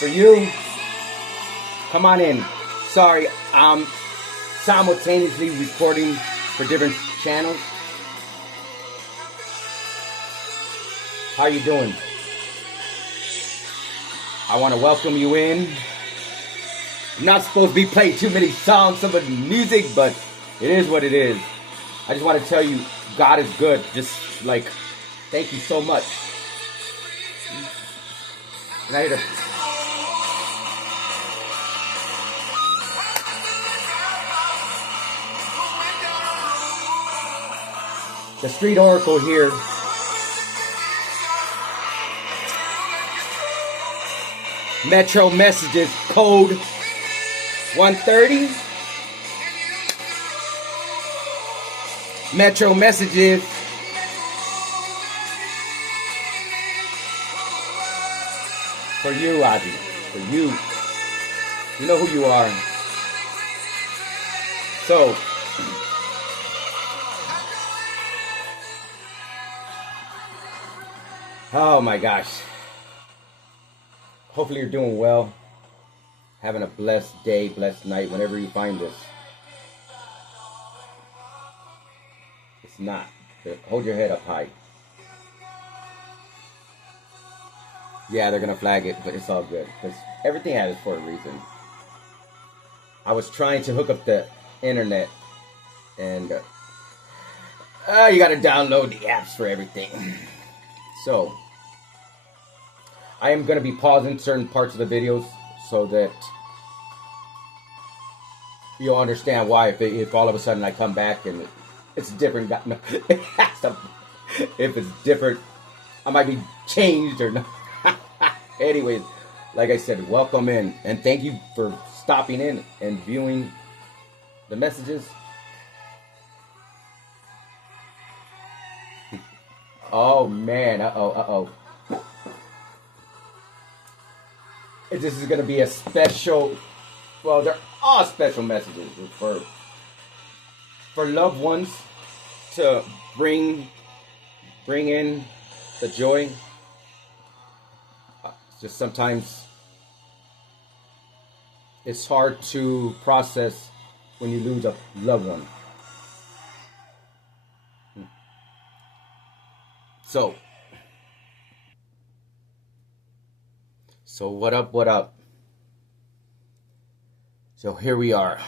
For you, come on in. Sorry, I'm simultaneously recording for different channels. How you doing? I want to welcome you in. I'm not supposed to be playing too many songs, some of the music, but it is what it is. I just want to tell you, God is good. Just like, thank you so much. And I hear the Street Oracle here. Metro Messages code 130. Metro Messages. For you, Ozzy. For you. You know who you are. So, oh my gosh. Hopefully you're doing well. Having a blessed day, blessed night, whenever you find this. It's not. Hold your head up high. Yeah, they're going to flag it, but it's all good. Because everything happens for a reason. I was trying to hook up the internet. And you got to download the apps for everything. So, I am going to be pausing certain parts of the videos so that you'll understand why. If all of a sudden I come back and it's different, no, if it's different, I might be changed or not. Anyways, like I said, welcome in and thank you for stopping in and viewing the messages. Oh man, uh-oh. This is going to be a special, well, they're all special messages for loved ones to bring in the joy. Just sometimes it's hard to process when you lose a loved one. So what up? So here we are.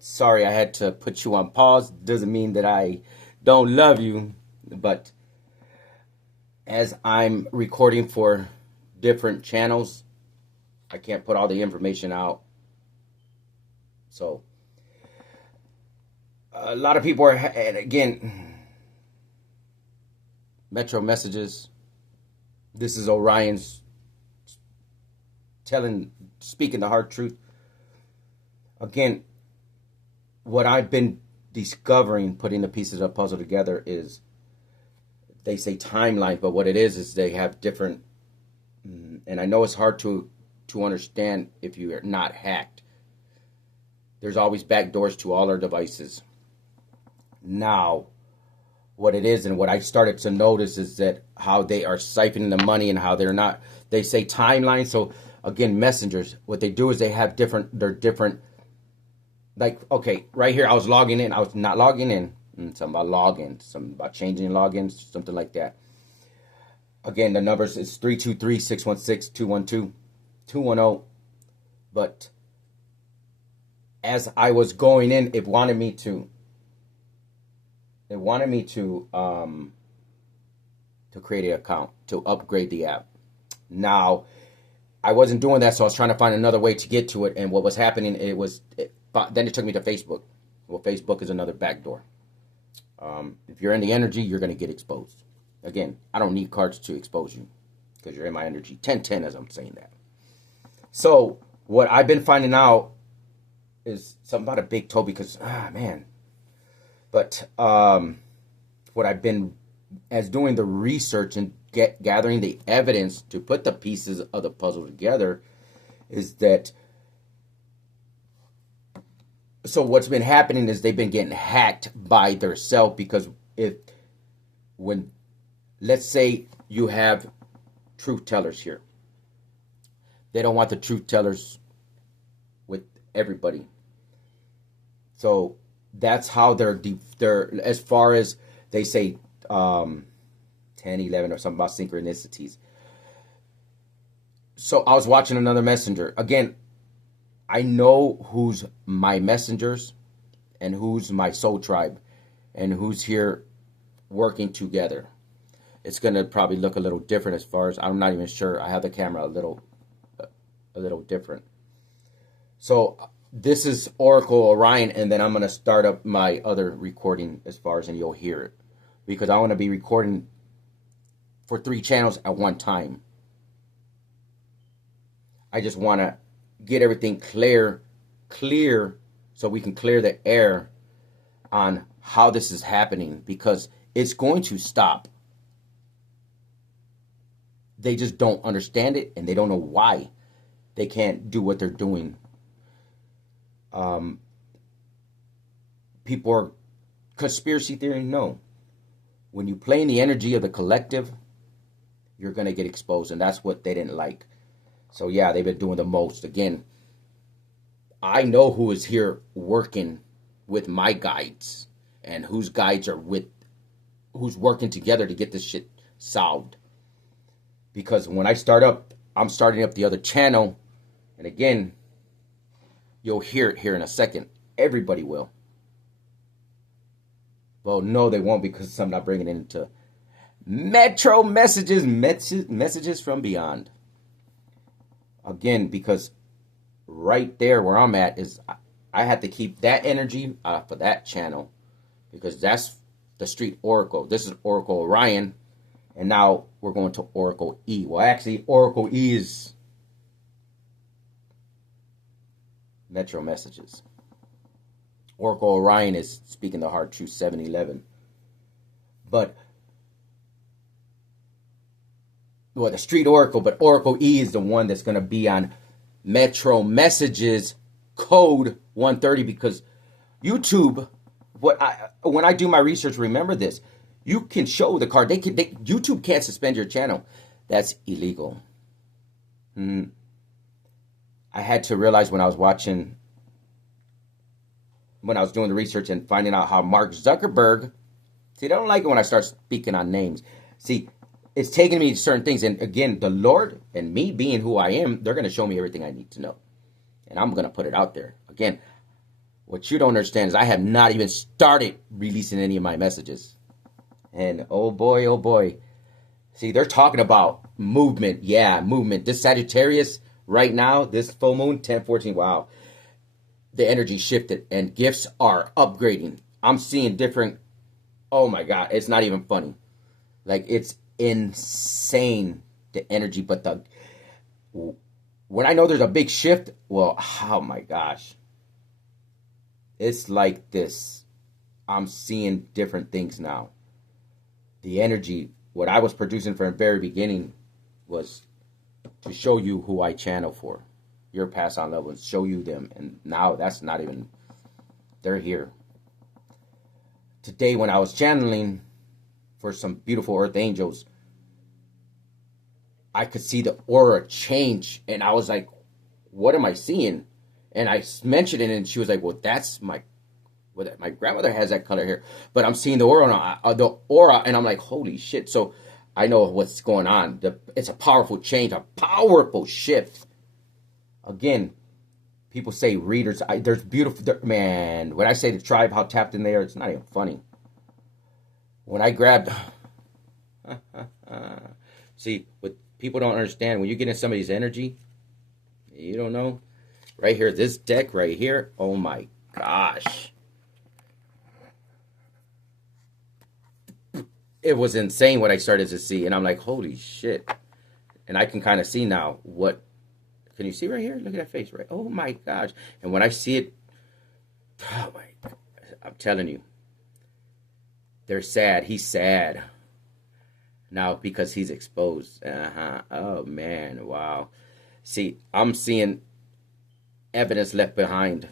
Sorry I had to put you on pause. Doesn't mean that I don't love you, but as I'm recording for different channels, I can't put all the information out. So a lot of people are, and again, Metro Messages. This is Orion's speaking the hard truth. Again, what I've been discovering, putting the pieces of the puzzle together, is they say timeline, but what it is they have different, and I know it's hard to understand if you are not hacked. There's always back doors to all our devices. Now, what it is and what I started to notice is that how they are siphoning the money and how they're not, they say timeline. So again, messengers, what they do is they have they're different. Like, okay, right here, I was logging in. I was not logging in. Something about login, something about changing logins, something like that. Again, the numbers is 323-616-212-210. But as I was going in, it wanted me to create an account, to upgrade the app. Now, I wasn't doing that, so I was trying to find another way to get to it. And what was happening, then it took me to Facebook. Well, Facebook is another backdoor. If you're in the energy, you're going to get exposed. Again, I don't need cards to expose you because you're in my energy. 10-10 as I'm saying that. So what I've been finding out is something about a big toe because, man. But what I've been, as doing the research and gathering the evidence to put the pieces of the puzzle together, is that, so what's been happening is they've been getting hacked by themselves, because let's say you have truth tellers here. They don't want the truth tellers with everybody. So that's how they're as far as they say 10, 11 or something about synchronicities. So I was watching another messenger. Again, I know who's my messengers and who's my soul tribe and who's here working together. It's going to probably look a little different as far as, I'm not even sure. I have the camera a little different. So this is Oracle Orion, and then I'm going to start up my other recording as far as, and you'll hear it. Because I want to be recording for 3 channels at one time. I just want to get everything clear, so we can clear the air on how this is happening, because it's going to stop. They just don't understand it, and they don't know why they can't do what they're doing. People are conspiracy theory. No. When you play in the energy of the collective, you're going to get exposed, and that's what they didn't like. So yeah, they've been doing the most. Again, I know who is here working with my guides and whose guides are with, who's working together to get this shit solved. Because when I start up, I'm starting up the other channel, and again, you'll hear it here in a second. Everybody will. Well, no, they won't, because I'm not bringing it into Metro messages from beyond. Again, because right there where I'm at is I have to keep that energy for that channel, because that's the Street Oracle. This is Oracle Orion, and now we're going to Oracle E. Well, actually, Oracle E is Metro messages. Oracle Orion is Speaking the Heart Truth 711. But, well, the Street Oracle, but Oracle E is the one that's going to be on Metro Messages code 130, because YouTube, when I do my research, remember this, you can show the card. YouTube can't suspend your channel. That's illegal. I had to realize when I was watching, when I was doing the research and finding out how Mark Zuckerberg, see, they don't like it when I start speaking on names. See, it's taking me to certain things. And again, the Lord and me being who I am, they're going to show me everything I need to know. And I'm going to put it out there. Again, what you don't understand is I have not even started releasing any of my messages. And oh boy. See, they're talking about movement. Yeah, movement. This Sagittarius right now, this full moon, 10/14, wow. The energy shifted and gifts are upgrading. I'm seeing different, oh my God, it's not even funny. Like, it's insane, the energy. But when I know there's a big shift, well, oh my gosh, it's like this. I'm seeing different things now. The energy, what I was producing from the very beginning was to show you who I channel for, your past on levels, show you them. And now that's not even, they're here. Today when I was channeling for some beautiful earth angels, I could see the aura change, and I was like, what am I seeing? And I mentioned it, and she was like, well, that's my grandmother has that color here, but I'm seeing the aura now, and I'm like, holy shit. So I know what's going on. It's a powerful change, a powerful shift. Again, people say readers, there's beautiful, man, when I say the tribe, how tapped in they are, it's not even funny. When I grabbed, see, what people don't understand, when you get in somebody's energy, you don't know, right here, this deck right here, oh my gosh. It was insane what I started to see, and I'm like, holy shit. And I can kind of see now what, can you see right here? Look at that face, right? Oh my gosh. And when I see it, oh my God, I'm telling you, they're sad. He's sad now because he's exposed. Oh man, wow. See, I'm seeing evidence left behind.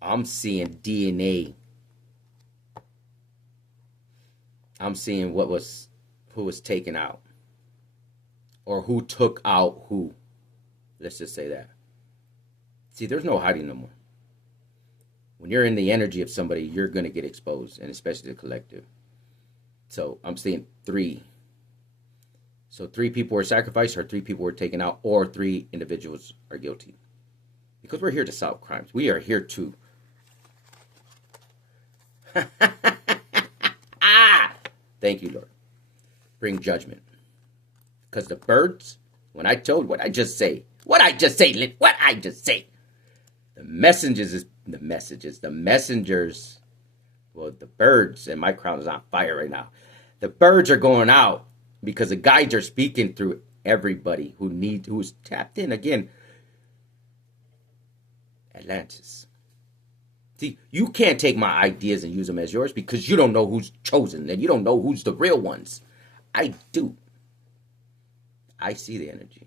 I'm seeing DNA. I'm seeing who was taken out, or who took out who. Let's just say that. See, there's no hiding no more. When you're in the energy of somebody, you're going to get exposed, and especially the collective. So I'm saying 3. So 3 people were sacrificed, or 3 people were taken out, or 3 individuals are guilty. Because we're here to solve crimes. We are here to... Thank you, Lord. Bring judgment. Because the birds, when I told what I just say, the messengers, well, the birds, and my crown is on fire right now. The birds are going out because the guides are speaking through everybody who's tapped in. Again, Atlantis. See, you can't take my ideas and use them as yours because you don't know who's chosen and you don't know who's the real ones. I do. I see the energy.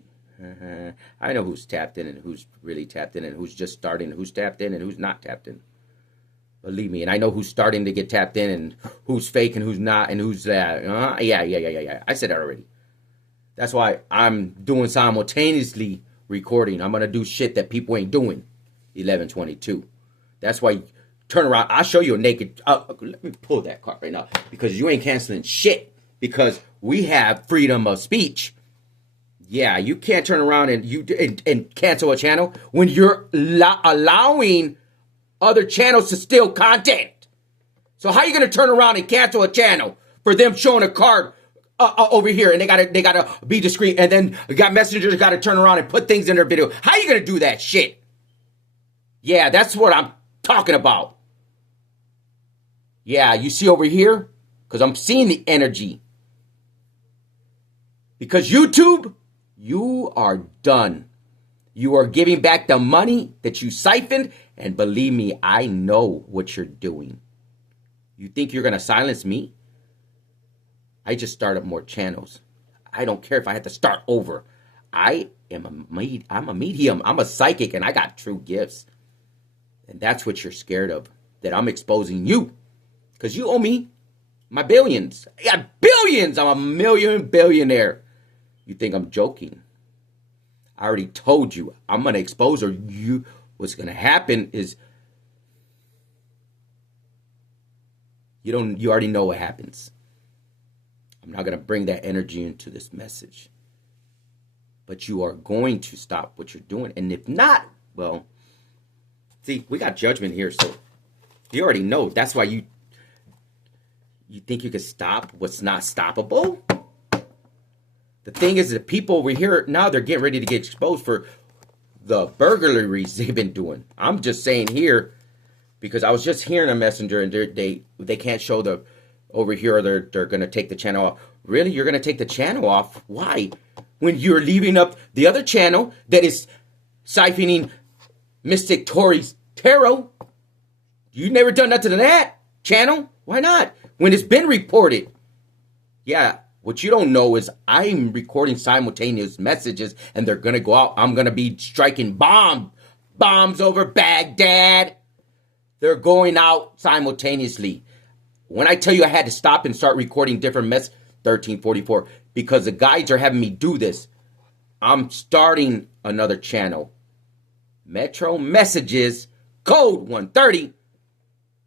I know who's tapped in and who's really tapped in and who's just starting, who's tapped in and who's not tapped in. Believe me, and I know who's starting to get tapped in and who's fake and who's not and who's that. Yeah. I said that already. That's why I'm doing simultaneously recording. I'm going to do shit that people ain't doing. 11/22. That's why turn around. I'll show you a naked. Let me pull that card right now because you ain't canceling shit because we have freedom of speech. Yeah, you can't turn around and cancel a channel when you're allowing other channels to steal content. So how are you going to turn around and cancel a channel for them showing a card over here and they gotta be discreet and then got messengers got to turn around and put things in their video? How are you going to do that shit? Yeah, that's what I'm talking about. Yeah, you see over here? Because I'm seeing the energy. Because YouTube, you are done. You are giving back the money that you siphoned, and believe me, I know what you're doing. You think you're going to silence me? I just started more channels. I don't care if I have to start over. I'm a medium. I'm a psychic, and I got true gifts. And that's what you're scared of, that I'm exposing you. Because you owe me my billions. I got billions. I'm a billionaire. You think I'm joking? I already told you I'm going to expose her. What's going to happen is you already know what happens. I'm not going to bring that energy into this message. But you are going to stop what you're doing. And if not, well, see, we got judgment here. So you already know. That's why you think you can stop what's not stoppable. The thing is, the people over here, now they're getting ready to get exposed for the burglaries they've been doing. I'm just saying here, because I was just hearing a messenger, and they can't show the over here, or they're going to take the channel off. Really? You're going to take the channel off? Why? When you're leaving up the other channel that is siphoning Mystic Tori's tarot. You never done nothing to that channel? Why not? When it's been reported. Yeah. What you don't know is I'm recording simultaneous messages and they're going to go out. I'm going to be striking bombs over Baghdad. They're going out simultaneously. When I tell you I had to stop and start recording different 1344 because the guides are having me do this. I'm starting another channel. Metro Messages, code 130,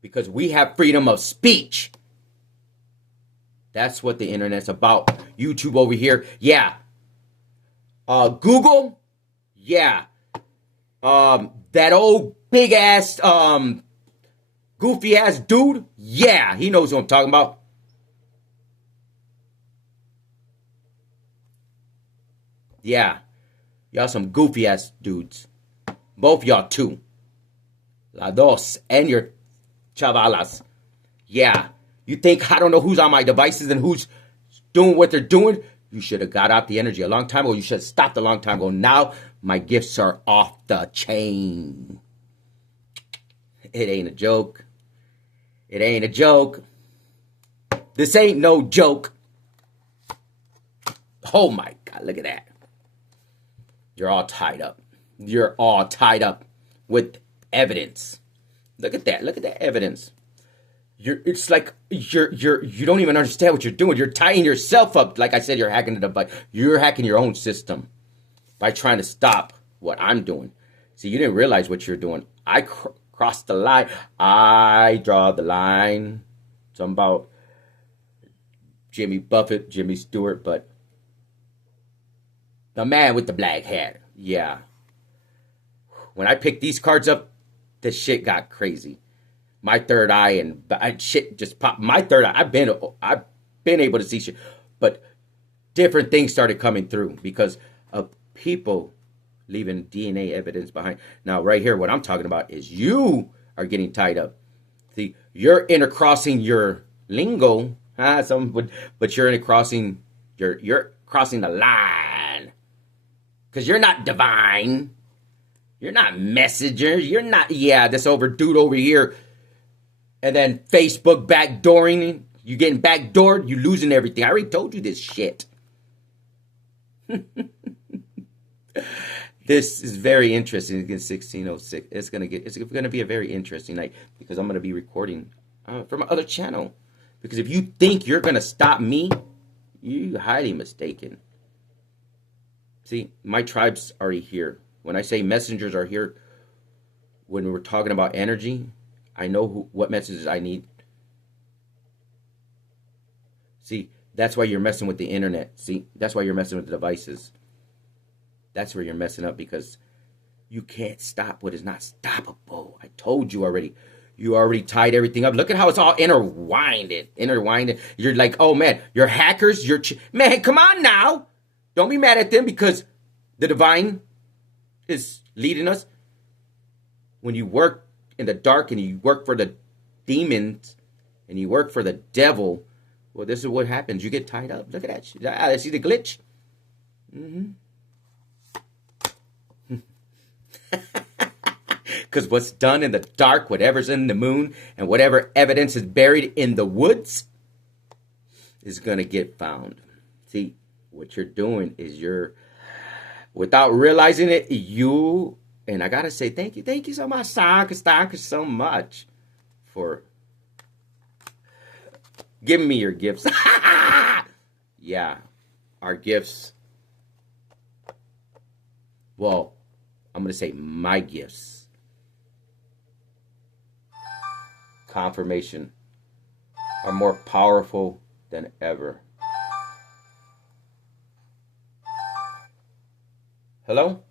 because we have freedom of speech. That's what the internet's about. YouTube over here, yeah. Google, yeah. That old big ass, goofy ass dude, yeah. He knows what I'm talking about. Yeah. Y'all some goofy ass dudes. Both y'all too. La dos and your chavalas. Yeah. You think I don't know who's on my devices and who's doing what they're doing? You should have got out the energy a long time ago. You should have stopped a long time ago. Now my gifts are off the chain. It ain't a joke. It ain't a joke. This ain't no joke. Oh my God, look at that. You're all tied up. You're all tied up with evidence. Look at that. Look at that evidence. It's like you don't even understand what you're doing. You're tying yourself up. Like I said, you're hacking the device. You're hacking your own system by trying to stop what I'm doing. See, you didn't realize what you're doing. I crossed the line. I draw the line. Something about Jimmy Buffett, Jimmy Stewart, but the man with the black hair. Yeah. When I picked these cards up, the shit got crazy. My third eye and shit just popped. My third eye. I've been able to see shit, but different things started coming through because of people leaving DNA evidence behind. Now, right here, what I'm talking about is you are getting tied up. See, you're intercrossing your lingo, but you're intercrossing. You're crossing the line because you're not divine. You're not messenger. You're not. Yeah, this dude over here. And then Facebook backdooring. You getting backdoored. You losing everything. I already told you this shit. This is very interesting. Against 1606. It's gonna be a very interesting night because I'm gonna be recording from my other channel. Because if you think you're gonna stop me, you're highly mistaken. See, my tribe's already here. When I say messengers are here, when we're talking about energy, I know what messages I need. See, that's why you're messing with the internet. See, that's why you're messing with the devices. That's where you're messing up because you can't stop what is not stoppable. I told you already. You already tied everything up. Look at how it's all intertwined. You're like, oh man, you're hackers. Man, come on now. Don't be mad at them because the divine is leading us. When you work in the dark and you work for the demons and you work for the devil, well, this is what happens. You get tied up. Look at that. See the glitch? Because what's done in the dark, whatever's in the moon, and whatever evidence is buried in the woods is going to get found. See, what you're doing is without realizing it, and I got to say thank you so much, thank you so much for giving me your gifts. Yeah, our gifts. Well, I'm going to say my gifts. Confirmation are more powerful than ever. Hello?